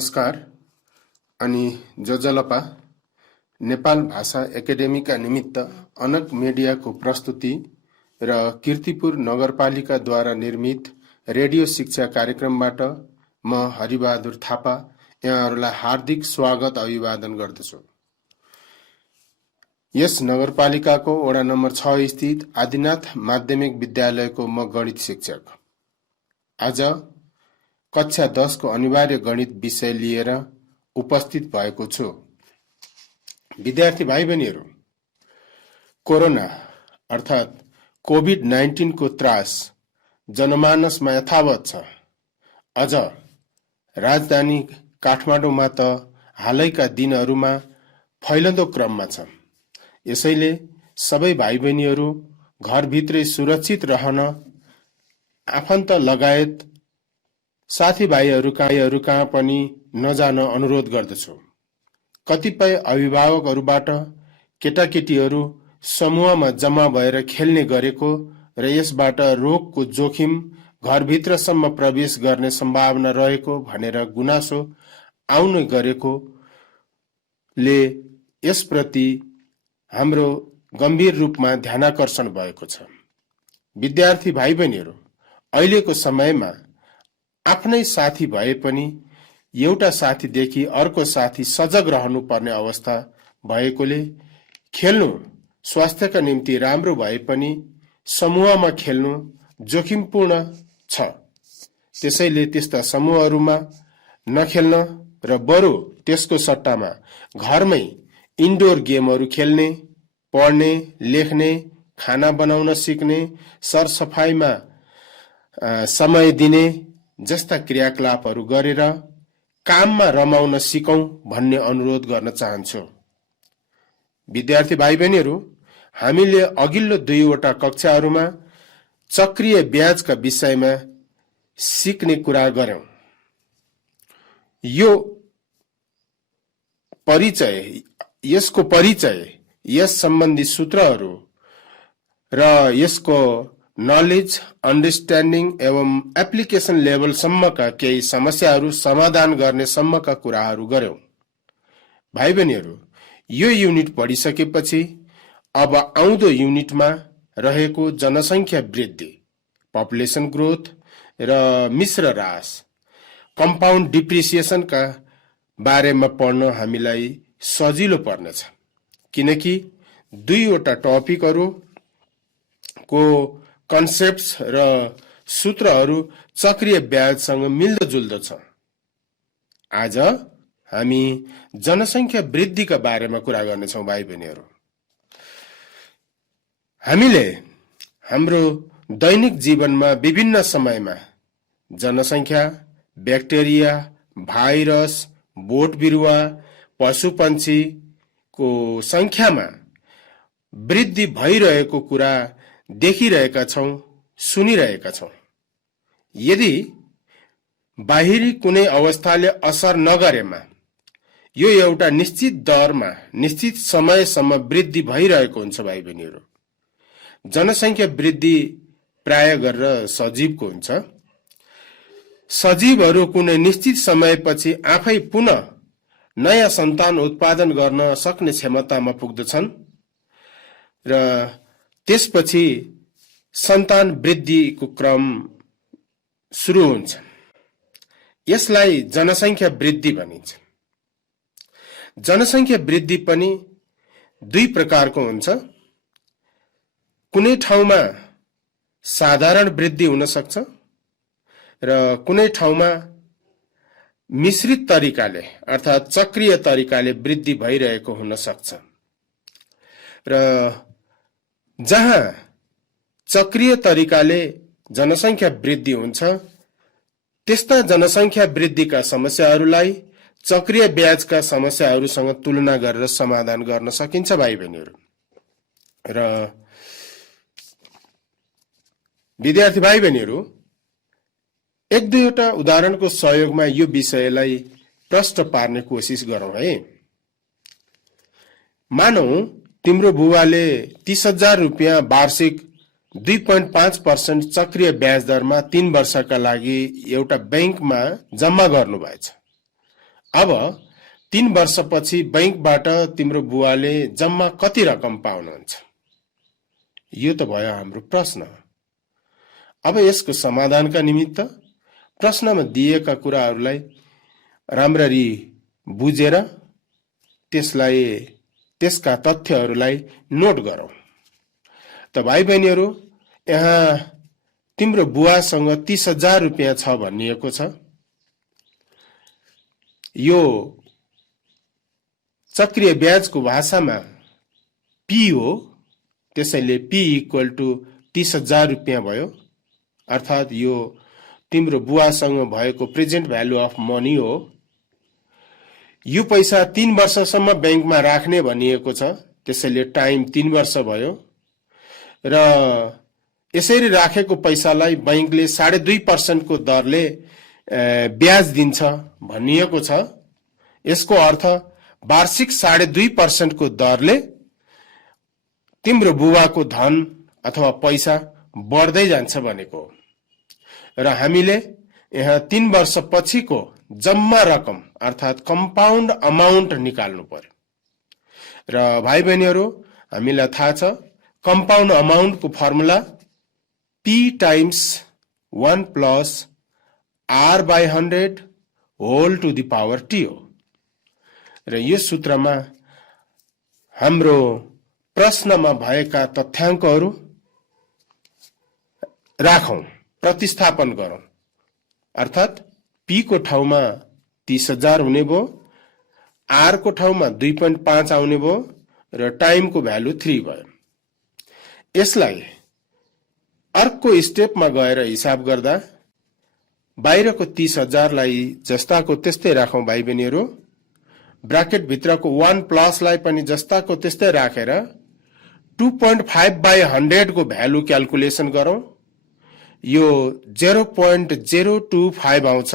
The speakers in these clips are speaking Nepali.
नमस्कार अनि जजलपा नेपाल भाषा एकेडेमीका निमित्त अनक मिडियाको प्रस्तुति र कीर्तिपुर नगरपालिकाद्वारा निर्मित रेडियो शिक्षा कार्यक्रमबाट म हरिबहादुर थापा यहाँहरूलाई हार्दिक स्वागत अभिवादन गर्दछु। यस नगरपालिकाको वडा नम्बर 6 स्थित आदिनाथ माध्यमिक विद्यालयको म गणित शिक्षक। आज कक्षा 10 को अनिवार्य गणित विषय लिएर उपस्थित भएको छु। विद्यार्थी भाइ बहिनीहरू, कोरोना अर्थात् कोभिड-19 को त्रास जनमानसमा यथावत छ। अझ राजधानी काठमाडौँमा त हालैका दिनहरूमा फैलँदो क्रममा छ। यसैले सबै भाइ बहिनीहरू घरभित्रै सुरक्षित रहन आफन्त लगायत साथीभाइहरू कहाँ पनि नजान अनुरोध गर्दछु। कतिपय अभिभावकहरूबाट केटाकेटीहरू समूहमा जम्मा भएर खेल्ने गरेको र यसबाट रोगको जोखिम घरभित्रसम्म प्रवेश गर्ने सम्भावना रहेको भनेर गुनासो आउने गरेकोले यसप्रति हाम्रो गम्भीर रूपमा ध्यानाकर्षण भएको छ। विद्यार्थी भाइ बहिनीहरू, अहिलेको समयमा आफ्नै साथी भए पनि एउटा साथीदेखि अर्को साथी सजग रहनुपर्ने अवस्था भएकोले खेल्नु स्वास्थ्यका निम्ति राम्रो भए पनि समूहमा खेल्नु जोखिमपूर्ण छ। त्यसैले त्यस्ता समूहहरूमा नखेल्न र बरु त्यसको सट्टामा घरमै इन्डोर गेमहरू खेल्ने, पढ्ने, लेख्ने, खाना बनाउन सिक्ने, सरसफाइमा समय दिने जस्ता क्रियाकलापहरू गरेर काममा रमाउन सिकौं भन्ने अनुरोध गर्न चाहन्छु। विद्यार्थी भाइ बहिनीहरू, हामीले अघिल्लो 2वटा कक्षाहरूमा चक्रीय ब्याजका विषयमा सिक्ने कुरा गर्यौं। यसको परिचय, यस सम्बन्धी सूत्रहरू र यसको नलेज, अन्डरस्ट्यान्डिङ एवं एप्लिकेसन लेभलसम्मका केही समस्याहरू समाधान गर्ने सम्मका कुराहरू गर्यौं। भाइ बहिनीहरू, यो युनिट पढिसकेपछि अब आउँदो युनिटमा रहेको जनसङ्ख्या वृद्धि, पपुलेसन ग्रोथ र मिश्र ह्रास, कम्पाउन्ड डिप्रिसिएसनका बारेमा पढ्न हामीलाई सजिलो पर्नेछ, किनकि 2वटा टपिकहरूको कन्सेप्ट्स र सूत्रहरू चक्रीय ब्याजसँग मिल्दोजुल्दो छ। आज हामी जनसङ्ख्या वृद्धिका बारेमा कुरा गर्नेछौँ। भाइ बहिनीहरू, हामीले हाम्रो दैनिक जीवनमा विभिन्न समयमा जनसङ्ख्या, ब्याक्टेरिया, भाइरस, बोट बिरुवा, पशु पन्छीको संख्यामा वृद्धि भइरहेको कुरा देखिरहेका छौं, सुनिरहेका छौं। यदि बाहिरी कुनै अवस्थाले असर नगरेमा यो एउटा निश्चित दरमा, निश्चित समयसम्म वृद्धि भइरहेको हुन्छ। भाइ बहिनीहरू, जनसङ्ख्या वृद्धि प्राय गरेर सजीवको हुन्छ। सजीवहरू कुनै निश्चित समयपछि आफै पुनः नयाँ सन्तान उत्पादन गर्न सक्ने क्षमतामा पुग्दछन् र त्यसपछि सन्तान वृद्धिको क्रम सुरु हुन्छ। यसलाई जनसङ्ख्या वृद्धि भनिन्छ। जनसङ्ख्या वृद्धि पनि 2 प्रकारको हुन्छ। कुनै ठाउँमा साधारण वृद्धि हुन सक्छ र कुनै ठाउँमा मिश्रित तरिकाले अर्थात् चक्रीय तरिकाले वृद्धि भइरहेको हुन सक्छ। र जहाँ चक्रीय तरिकाले जनसङ्ख्या वृद्धि हुन्छ, त्यस्ता जनसङ्ख्या वृद्धिका समस्याहरूलाई चक्रीय ब्याजका समस्याहरूसँग तुलना गरेर समाधान गर्न सकिन्छ। भाइ बहिनीहरू र विद्यार्थी भाइ बहिनीहरू, 1-2वटा उदाहरणको सहयोगमा यो विषयलाई प्रष्ट पार्ने कोसिस गरौँ है। मानौ तिम्रो बुबाले 30,000 रुपियाँ वार्षिक 2.5% चक्रीय ब्याज दरमा 3 वर्षका लागि एउटा बैंकमा जम्मा गर्नुभएछ अब 3 वर्षपछि बैंकबाट तिम्रो बुवाले जम्मा कति रकम पाउनुहुन्छ? यो त भयो हाम्रो प्रश्न। अब यसको समाधानका निमित्त प्रश्नमा दिएका कुराहरूलाई राम्ररी बुझेर त्यसका तथ्यहरूलाई नोट गरौँ। त भाइ बहिनीहरू, यहाँ तिम्रो बुवासँग 30,000 रुपियाँ छ भनिएको छ। यो चक्रिय ब्याजको भाषामा पी हो, त्यसैले पी इक्वल टु 30,000 रुपियाँ भयो। अर्थात् यो तिम्रो बुवासँग भएको प्रेजेन्ट भ्यालु अफ मनी हो। यो पैसा 3 वर्षसम्म बैंकमा राख्ने भनिएको छ, त्यसैले टाइम 3 वर्ष भयो। र यसरी राखेको पैसालाई बैंकले 2.5% को दरले ब्याज दिन्छ भनिएको छ। यसको अर्थ वार्षिक 2.5% को दरले तिम्रो बुबाको धन अथवा पैसा बढ्दै जान्छ भनेको। र हामीले यहाँ 3 वर्ष पछिको जम्मा रकम अर्थात् कम्पाउन्ड अमाउन्ट निकाल्नु पर्यो। र भाइ बहिनीहरू, हामीलाई थाहा छ कम्पाउन्ड अमाउन्टको formula P times 1 plus R/100 whole to the power T हो। र यो सूत्रमा हाम्रो प्रश्नमा भएका तथ्याङ्कहरू राखौं, प्रतिस्थापन गरौं। अर्थात् P को ठाउँमा 30,000 हुने भयो, R को ठाउँमा 2.5 आउने भयो र टाइमको भ्यालु 3 भयो। यसलाई अर्को स्टेपमा गएर हिसाब गर्दा बाहिरको 30,000 लाई जस्ताको त्यस्तै राखौं भाइ बहिनीहरू। ब्राकेट भित्रको 1 प्लसलाई पनि जस्ताको त्यस्तै राखेर 2.5/100 को भ्यालु क्याल्कुलेसन गरौं। यो 0.025 आउँछ।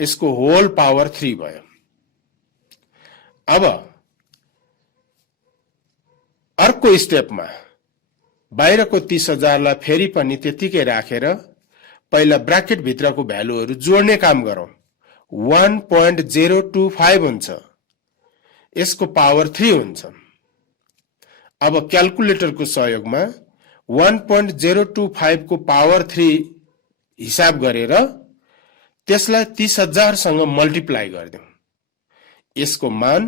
यसको होल पावर 3 भयो। अब अर्को स्टेपमा बाहिरको 30,000 लाई फेरि पनि त्यतिकै राखेर पहिला ब्राकेट भित्रको भ्यालुहरू जोड्ने काम गरौं। 1.025 हुन्छ, यसको पावर 3 हुन्छ। अब क्याल्कुलेटरको सहयोगमा 1.025 को पावर 3 हिसाब गरेर त्यसलाई 30,000 सँग मल्टिप्लाई गर्दियौं। यसको मान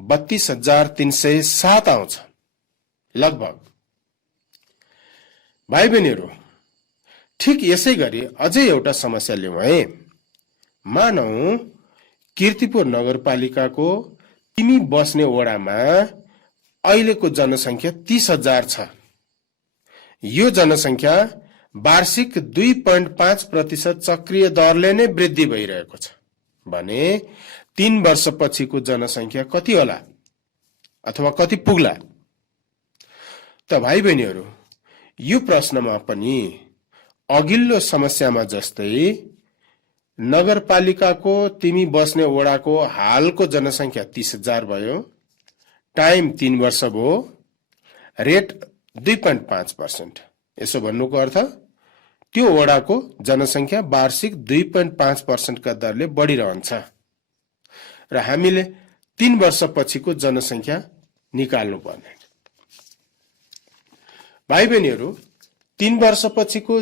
32,307 आउँछ लगभग। भाइ बहिनीहरू, ठिक यसै गरी अझै एउटा समस्या लिउँ है। मानौ कीर्तिपुर नगरपालिकाको तिमी बस्ने वडामा अहिलेको जनसंख्या 30,000 छ। यो जनसंख्या वार्षिक 2.5% चक्रिय दरले नै वृद्धि भइरहेको छ भने 3 वर्षपछिको जनसंख्या कति होला अथवा कति पुग्ला? त भाइ बहिनीहरू, यो प्रश्नमा पनि अघिल्लो समस्यामा जस्तै नगरपालिकाको तिमी बस्ने वडाको हालको जनसंख्या 30,000 भयो, टाइम 3 वर्ष भयो, रेट 2.5%। यसो भन्नुको अर्थ त्यो वडाको जनसंख्या वार्षिक 2.5% का दरले बढिरहन्छ र हामीले 3 वर्षपछिको जनसंख्या निकाल्नु पर्ने। भाइ बहिनीहरू, 3 वर्षपछिको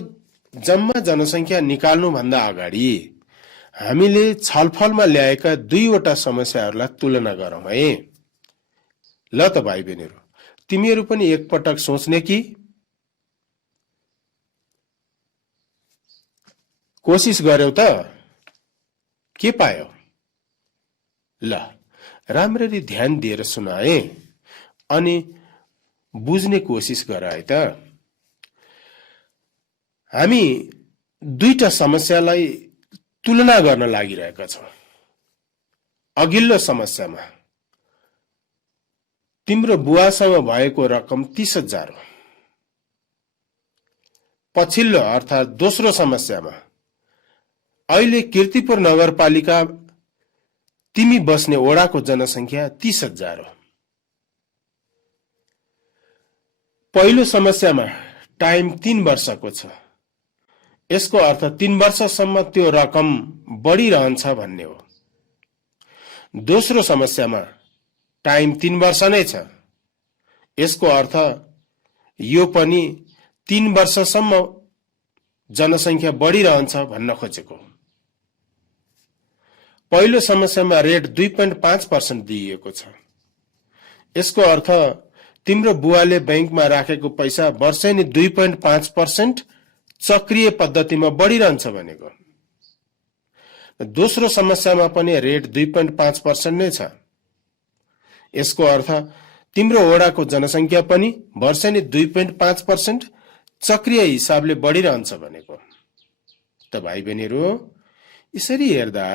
जम्मा जनसंख्या निकाल्नु भन्दा अगाडि हामीले छलफलमा ल्याएका 2 वटा समस्याहरूलाई तुलना गरौं है। ल त भाइ बहिनीहरू, तिमीहरू पनि एकपटक सोच्ने कि कोशिश गर्यौ त के पायो? ल राम्ररी ध्यान दिएर सुन है अनि बुझ्ने कोशिश गर है त। हामी 2टा समस्यालाई तुलना गर्न लागिरहेका छौं। अघिल्लो समस्यामा तिम्रो बुवासँग भएको रकम 30,000 हो। पछिल्लो अर्थात् दोस्रो समस्यामा अहिले कीर्तिपुर नगरपालिका तिमी बस्ने वडाको जनसंख्या 30,000 हो। पहिलो समस्यामा टाइम 3 वर्षको छ। यसको अर्थ 3 वर्षसम्म त्यो रकम बढिरहन्छ भन्ने हो। दोस्रो समस्यामा टाइम 3 वर्ष नै छ। यसको अर्थ यो पनि 3 वर्षसम्म जनसङ्ख्या बढिरहन्छ भन्न खोजेको। पहिलो समस्यामा रेट 2.5% दिइएको छ। यसको अर्थ तिम्रो बुवाले बैंकमा राखेको पैसा वर्षेनी 2.5% चक्रीय पद्धतिमा बढिरहन्छ भनेको। दोस्रो समस्यामा पनि रेट 2.5% नै छ। यसको अर्थ तिम्रो वडाको जनसङ्ख्या पनि वर्षेनी 2.5% चक्रीय हिसाबले बढिरहन्छ भनेको। त भाइ बहिनीहरू, यसरी हेर्दा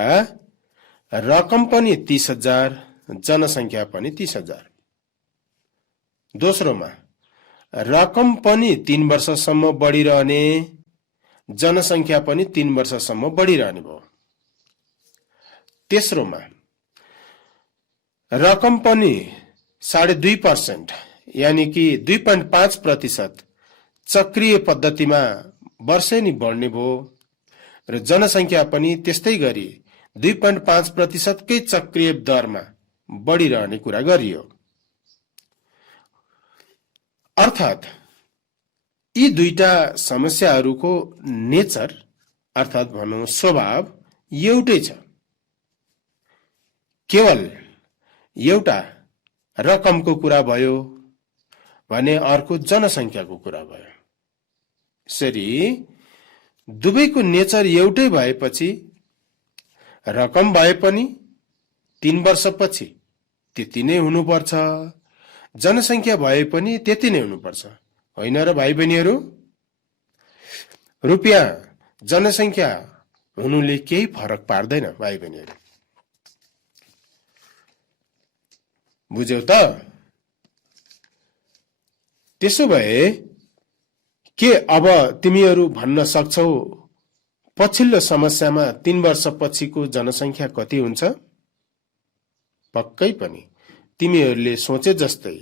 रकम पनि 30,000, जनसङ्ख्या पनि 30,000। दोस्रोमा रकम पनि 3 वर्षसम्म बढिरहने, जनसङ्ख्या पनि 3 वर्षसम्म बढिरहने भयो। तेस्रोमा रकम पनि 2.5% यानी कि 2.5% चक्रीय पद्धतिमा वर्षेनी बढ्ने भयो र जनसङ्ख्या पनि त्यस्तै गरी 2.5% कै चक्रीय दरमा बढिरहने कुरा गरियो। अर्थात् यी दुईटा समस्याहरूको नेचर अर्थात् भनौं स्वभाव एउटै छ। केवल एउटा रकमको कुरा भयो भने अर्को जनसङ्ख्याको कुरा भयो। यसरी दुवैको नेचर एउटै भएपछि रकम भए पनि 3 वर्षपछि त्यति नै हुनुपर्छ, जनसङ्ख्या भए पनि त्यति नै हुनुपर्छ, होइन र भाइ बहिनीहरू? रुपियाँ जनसङ्ख्या हुनुले केही फरक पार्दैन भाइ बहिनीहरू। बुझ्यौ त? त्यसो भए के अब तिमीहरू भन्न सक्छौ पछिल्लो समस्यामा 3 वर्षपछिको जनसङ्ख्या कति हुन्छ? पक्कै पनि तिमीहरूले सोचे जस्तै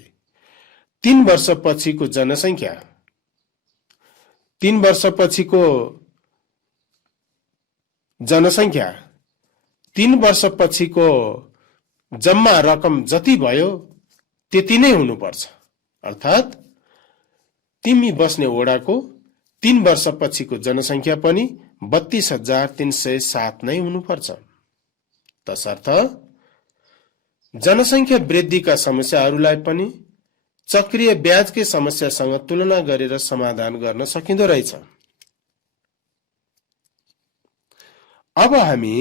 3 वर्षपछिको जनसङ्ख्या 3 वर्षपछिको जनसङ्ख्या 3 वर्षपछिको जम्मा रकम जति भयो त्यति नै हुनुपर्छ। अर्थात् तिमी बस्ने वडाको 3 वर्षपछिको जनसङ्ख्या पनि 32,307 नै हुनुपर्छ। तसर्थ जनसङ्ख्या वृद्धिका समस्याहरूलाई पनि चक्रीय ब्याजकै समस्यासँग तुलना गरेर समाधान गर्न सकिँदो रहेछ। अब हामी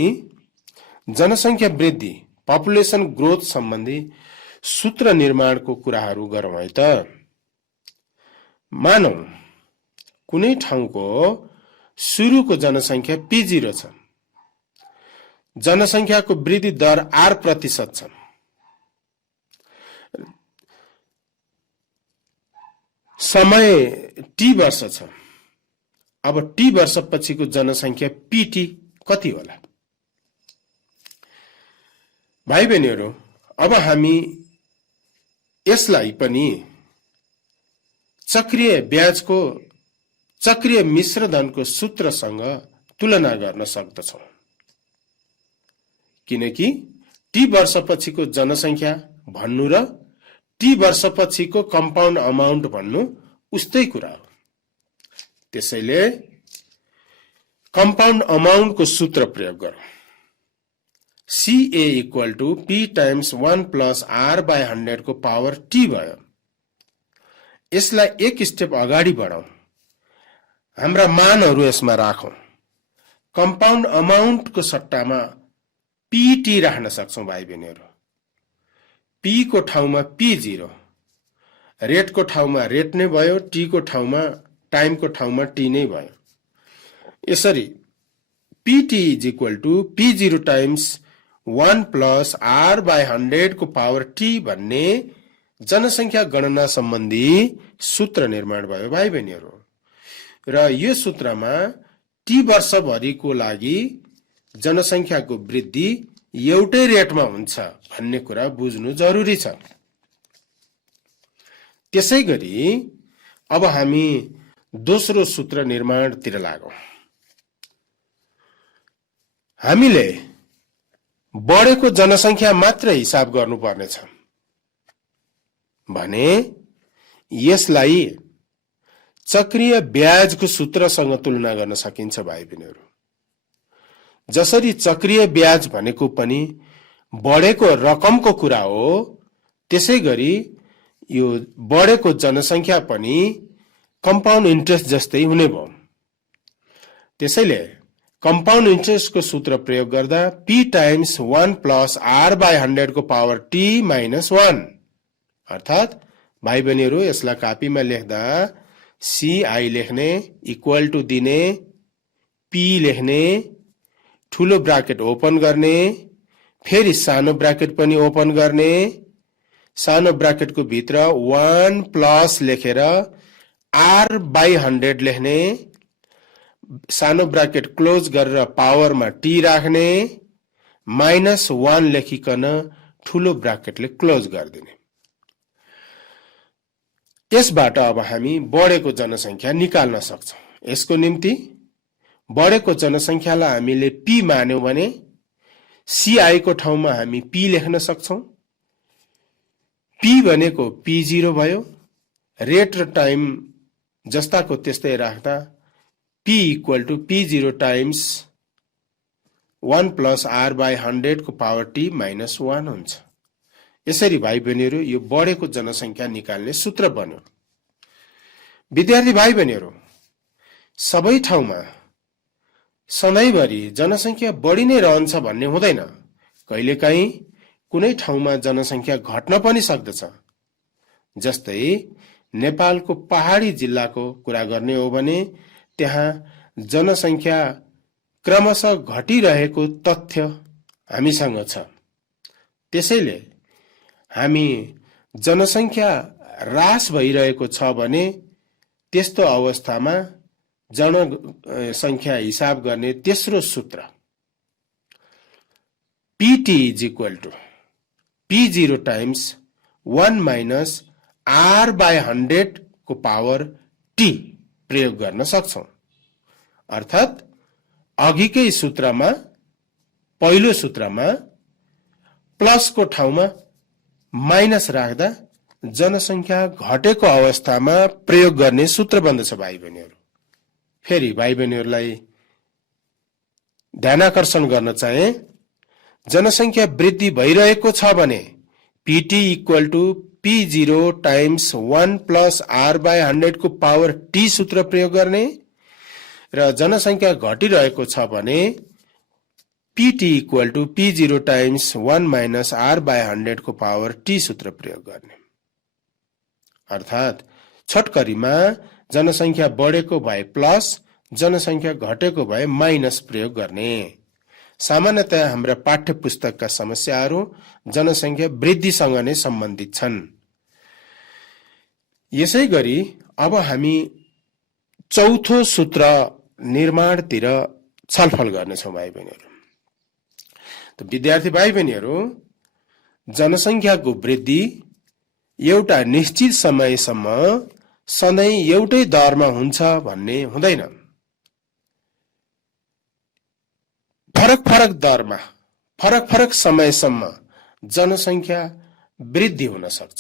जनसङ्ख्या वृद्धि पपुलेसन ग्रोथ सम्बन्धी सूत्र निर्माणको कुराहरू गरौँ है त। मानौ कुनै ठाउँको सुरुको जनसङ्ख्या P0 छ, जनसङ्ख्याको वृद्धि दर R% छ। समय T वर्ष छ। अब T वर्षपछिको जनसङ्ख्या PT कति होला? भाइ बहिनीहरू, अब हामी यसलाई पनि चक्रीय ब्याजको चक्रीय मिश्रधनको सूत्रसँग तुलना गर्न सक्दछौँ, किनकि T वर्षपछिको जनसङ्ख्या भन्नु र T वर्षपछिको कम्पाउन्ड अमाउन्ट भन्नु उस्तै कुरा हो। त्यसैले कम्पाउन्ड अमाउन्टको सूत्र प्रयोग गरौँ। CA = P × 1 + R/100 को पावर T भयो। यसलाई एक स्टेप अगाडि बढाउँ, हाम्रा मानहरू यसमा राखौँ। कम्पाउन्ड अमाउन्टको सट्टामा PT राख्न सक्छौँ भाइ बहिनीहरू। P को ठाउँमा P0, रेटको ठाउँमा रेट नै भयो, T को ठाउँमा टाइमको ठाउँमा T नै भयो। यसरी PT = P0 × 1 + R/100 को पावर T भन्ने जनसङ्ख्या गणना सम्बन्धी सूत्र निर्माण भयो भाइ बहिनीहरू। र यो सूत्रमा T वर्षभरिको लागि जनसङ्ख्याको वृद्धि एउटै रेटमा हुन्छ भन्ने कुरा बुझ्नु जरुरी छ। त्यसैगरी अब हामी दोस्रो सूत्र निर्माणतिर लागौँ। हामीले बढेको जनसंख्या मात्र हिसाब गर्नुपर्नेछ भने यसलाई चक्रीय ब्याजको सूत्रसँग तुलना गर्न सकिन्छ भाइ बहिनीहरू। जसरी चक्रीय ब्याज भनेको पनि बढेको रकमको कुरा हो, त्यसैगरी यो बढेको जनसंख्या पनि कम्पाउन्ड इन्ट्रेस्ट जस्तै हुने भयो। त्यसैले कम्पाउन्ड इन्ट्रेस्टको सूत्र प्रयोग गर्दा p टाइम्स 1 प्लस r/100 को पावर t माइनस 1, अर्थात भाइ बहिनीहरू यसलाई कापीमा लेख्दा CI लेख्ने, इक्वल टु दिने, P लेख्ने, ठुलो ब्राकेट ओपन गर्ने, फेरि सानो ब्राकेट पनि ओपन गर्ने, सानो ब्राकेटको भित्र 1 प्लस लेखेर r/100 लेख्ने, सानो ब्राकेट क्लोज गरेर पावरमा t राख्ने, माइनस 1 लेखिकन ठुलो ब्राकेटले क्लोज गरिदिने। यसबाट अब हामी बढेको जनसंख्या निकाल्न सक्छौं। यसको निम्ति बढेको जनसंख्यालाई हामीले p मान्यौं भने CI को ठाउँमा हामी p लेख्न सक्छौं। p भनेको p0 भयो। रेट र टाइम जस्ताको त्यस्तै राख्दा p equal to p0 times 1 plus r/100 को पावर t माइनस 1 हुन्छ। यसरी भाइ बहिनीहरू यो बढेको जनसंख्या निकाल्ने सूत्र बन्यो। विद्यार्थी भाइ बहिनीहरू, सबै ठाउँमा सधैँभरि जनसंख्या बढी नै रहन्छ भन्ने हुँदैन। कहिलेकाहीँ कुनै ठाउँमा जनसंख्या घट्न पनि सक्दछ। जस्तै नेपालको पहाडी जिल्लाको कुरा गर्ने हो भने त्यहाँ जनसंख्या क्रमशः घटिरहेको तथ्य हामीसँग छ। त्यसैले हामी जनसंख्या ह्रास भइरहेको छ भने त्यस्तो अवस्थामा जनसंख्या हिसाब गर्ने तेस्रो सूत्र PT is equal to P0 times 1 minus r/100 को पावर t प्रयोग गर्न सक्छौं। अर्थात अघिकै सूत्रमा, पहिलो सूत्रमा प्लसको ठाउँमा माइनस राख्दा जनसंख्या घटेको अवस्थामा प्रयोग गर्ने सूत्र बन्दछ भाइ बहिनीहरू। फेरि भाइ बहिनीहरूलाई ध्यानाकर्षण गर्न चाहे, जनसंख्या वृद्धि भइरहेको छ भने PT equal to P0 times 1 plus r/100 को पावर t सूत्र प्रयोग गर्ने र जनसंख्या घटिरहेको छ भने PT equal to P0 times 1 minus r/100 को पावर t सूत्र प्रयोग गर्ने। अर्थात छोटकरीमा जनसंख्या बढेको भए प्लस, जनसंख्या घटेको भए माइनस प्रयोग गर्ने। सामान्यतया हाम्रा पाठ्य पुस्तकका समस्याहरू जनसंख्या वृद्धिसँग नै सम्बन्धित छन्। यसैगरी अब हामी चौथो सूत्र निर्माणतिर छलफल गर्नेछौं भाइ बहिनीहरू। त विद्यार्थी भाइ बहिनीहरू, जनसंख्याको वृद्धि एउटा निश्चित समयसम्म सधैँ एउटै दरमा हुन्छ भन्ने हुँदैन। फरक फरक दरमा, फरक फरक समयसम्म जनसंख्या वृद्धि हुन सक्छ।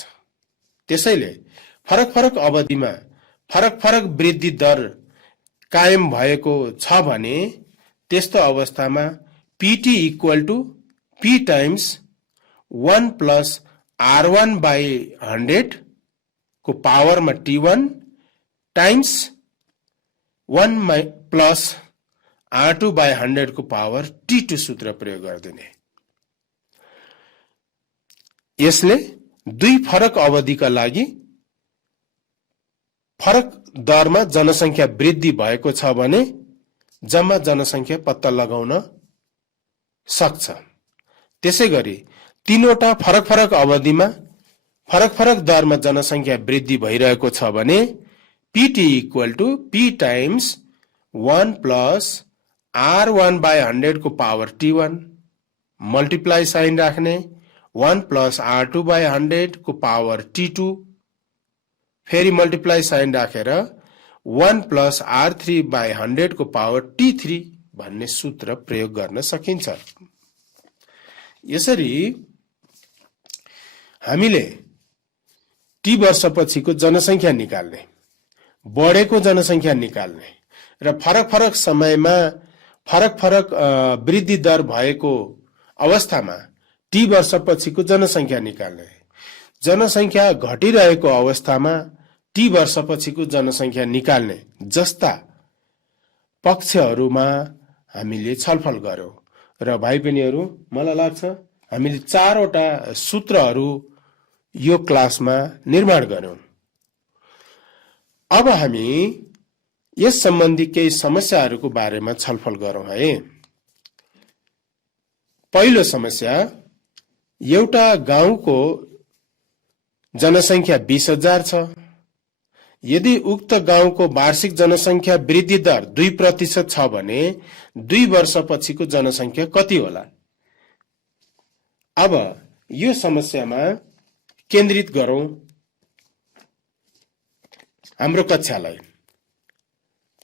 त्यसैले फरक फरक अवधिमा फरक फरक वृद्धि दर कायम भएको छ भने त्यस्तो अवस्थामा PT equal to P times 1 plus r1/100 को पावरमा t1 टाइम्स 1 प्लस r2/100 को पावर t2 सूत्र प्रयोग गरिदिने। यसले दुई फरक अवधिका लागि फरक दरमा जनसंख्या वृद्धि भएको छ भने जम्मा जनसंख्या पत्ता लगाउन सक्छ। त्यसैगरी तीनवटा फरक फरक अवधिमा फरक फरक दरमा जनसंख्या वृद्धि भइरहेको छ भने PT equal to P times 1 plus r1/100 को पावर t1 मल्टिप्लाई साइन राख्ने, 1 प्लस r2/100 को पावर t2 फेरि मल्टिप्लाई साइन राखेर 1 प्लस r3/100 को पावर t3 भन्ने सूत्र प्रयोग गर्न सकिन्छ। यसरी हामीले टी वर्षपछिको जनसङ्ख्या निकाल्ने, बढेको जनसङ्ख्या निकाल्ने र फरक फरक समयमा फरक फरक वृद्धि दर भएको अवस्थामा टी वर्षपछिको जनसङ्ख्या निकाल्ने, जनसङ्ख्या घटिरहेको अवस्थामा टी वर्षपछिको जनसङ्ख्या निकाल्ने जस्ता पक्षहरूमा हामीले छलफल गर्यौं। र भाइ बहिनीहरू, मलाई लाग्छ हामीले 4 वटा सूत्रहरू यो क्लासमा निर्माण गर्यौं। अब हामी यस सम्बन्धी केही समस्याहरूको बारेमा छलफल गरौं है। पहिलो समस्या, एउटा गाउँको जनसङ्ख्या 20,000 छ। यदि उक्त गाउँको वार्षिक जनसङ्ख्या वृद्धि दर 2% छ भने 2 वर्षपछिको जनसङ्ख्या कति होला? अब यो समस्यामा केन्द्रित गरौं हाम्रो कक्षालाई।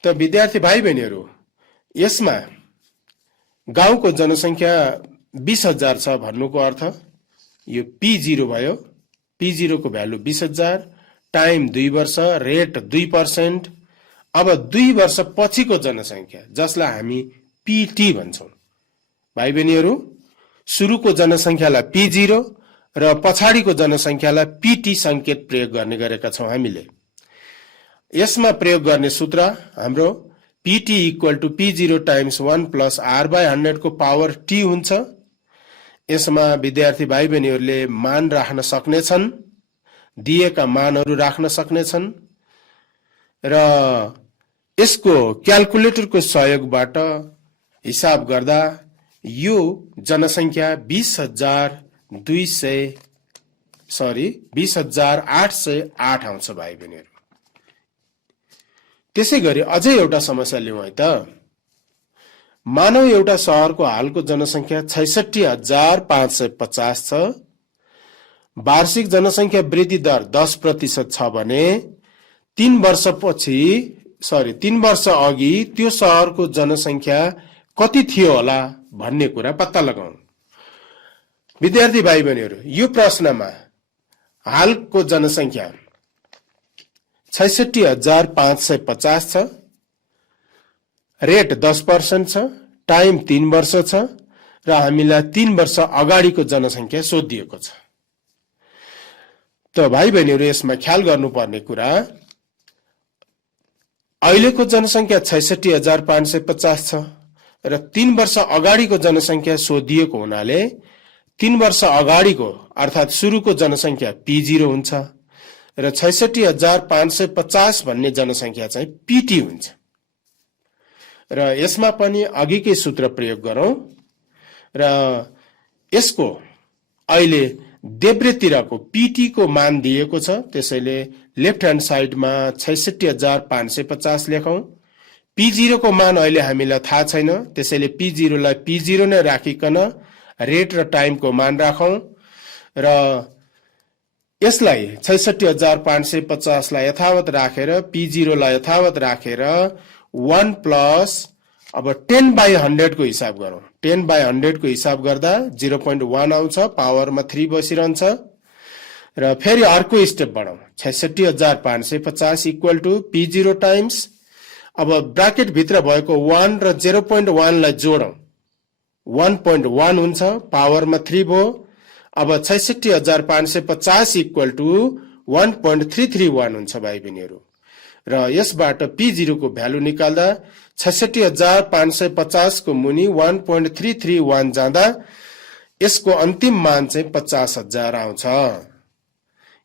त विद्यार्थी भाइ बहिनीहरू, यसमा गाउँको जनसङ्ख्या 20,000 छ भन्नुको अर्थ यो P0 भयो। P0 को भ्यालु 20,000, टाइम 2 वर्ष, रेट 2%। अब 2 वर्ष पछिको जनसङ्ख्या जसलाई हामी PT भन्छौं। भाइ बहिनीहरू, सुरुको जनसङ्ख्यालाई P0 र पछाडिको जनसङ्ख्यालाई PT संकेत प्रयोग गर्ने गरेका छौं हामीले। यसमा प्रयोग गर्ने सूत्र हाम्रो PT = P0 × 1 + R/100 को पावर T हुन्छ। यसमा विद्यार्थी भाइ बहिनीहरूले मान राख्न सक्नेछन्, दिएका मानहरू राख्न सक्नेछन् र यसको क्याल्कुलेटरको सहयोगबाट हिसाब गर्दा यो जनसङ्ख्या 20,808 आउँछ भाइ बहिनीहरू। त्यसैगरी अझै एउटा समस्या लिउँ है त। मानव एउटा शहरको हालको जनसङ्ख्या 66,550 छ। वार्षिक जनसङ्ख्या वृद्धि दर 10% छ भने 3 वर्ष अघि त्यो शहरको जनसङ्ख्या कति थियो होला भन्ने कुरा पत्ता लगाउँ। विद्यार्थी भाइ बहिनीहरू, यो प्रश्नमा हालको जनसङ्ख्या 66,550 छ, रेट 10% छ, टाइम 3 वर्ष छ र हामीलाई 3 वर्ष अगाडिको जनसङ्ख्या सोधिएको छ। त भाइ बहिनीहरू, यसमा ख्याल गर्नुपर्ने कुरा, अहिलेको जनसङ्ख्या 66,550 छ र 3 वर्ष अगाडिको जनसङ्ख्या सोधिएको हुनाले 3 वर्ष अगाडिको अर्थात् सुरुको जनसङ्ख्या P0 हुन्छ र 66,550 भन्ने जनसङ्ख्या चाहिँ PT हुन्छ। र यसमा पनि अघिकै सूत्र प्रयोग गरौं र यसको अहिले देब्रेतिरको PT को मान दिएको छ, त्यसैले लेफ्ट ह्यान्ड साइडमा 66,550 लेखौं। P0 को मान अहिले हामीलाई थाहा छैन, त्यसैले P0 लाई P0 नै राखिकन रेट र टाइमको मान राखौं र यसलाई 66,550 लाई यथावत राखेर P0 लाई यथावत राखेर 1 प्लस अब 10/100 को हिसाब गरौं। 10/100 को हिसाब गर्दा 0.1 आउँछ, पावरमा 3 बसिरहन्छ र फेरि अर्को स्टेप बढौं। 66,550 = P0 टाइम्स, अब ब्राकेट भित्र भएको 1 र 0.1 लाई जोडौं, 1.1 हुन्छ, पावरमा 3 भयो। अब 66,550 = 1.331 हुन्छ भाइ बहिनीहरू र यसबाट P0 को भ्यालु निकाल्दा 66,550 को मुनि 1.331 जाँदा यसको अन्तिम मान चाहिँ 50,000 आउँछ।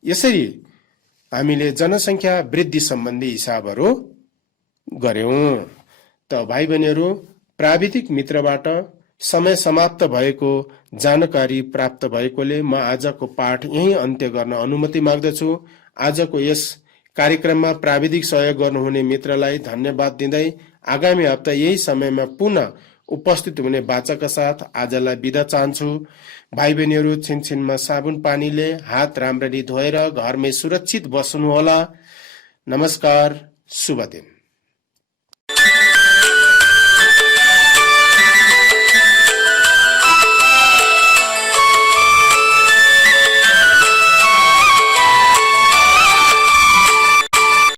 यसरी हामीले जनसङ्ख्या वृद्धि सम्बन्धी हिसाबहरू गर्यौं। त भाइ बहिनीहरू, प्राविधिक मित्रबाट समय समाप्त भएको जानकारी प्राप्त भएकोले म आजको पाठ यही अन्त्य गर्न अनुमति माग्दछु। आजको यस कार्यक्रममा प्राविधिक सहयोग गर्नुहुने मित्रलाई धन्यवाद दिँदै आगामी हप्ता यही समयमा पुनः उपस्थित हुने बाचाका साथ आजलाई बिदा चाहन्छु। भाइ बहिनीहरू, छिनछिनमा साबुन पानीले हात राम्ररी धोएर घरमै सुरक्षित बस्नुहोला। नमस्कार, शुभ दिन।